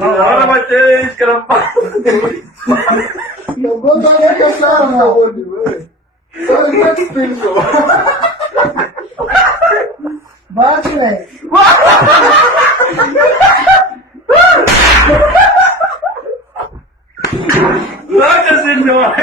Ahora vai ter escrampado. Eu vou dar uma caçada na onde, velho. Só ele vai te pensar. Bate, velho. Larga, senhor.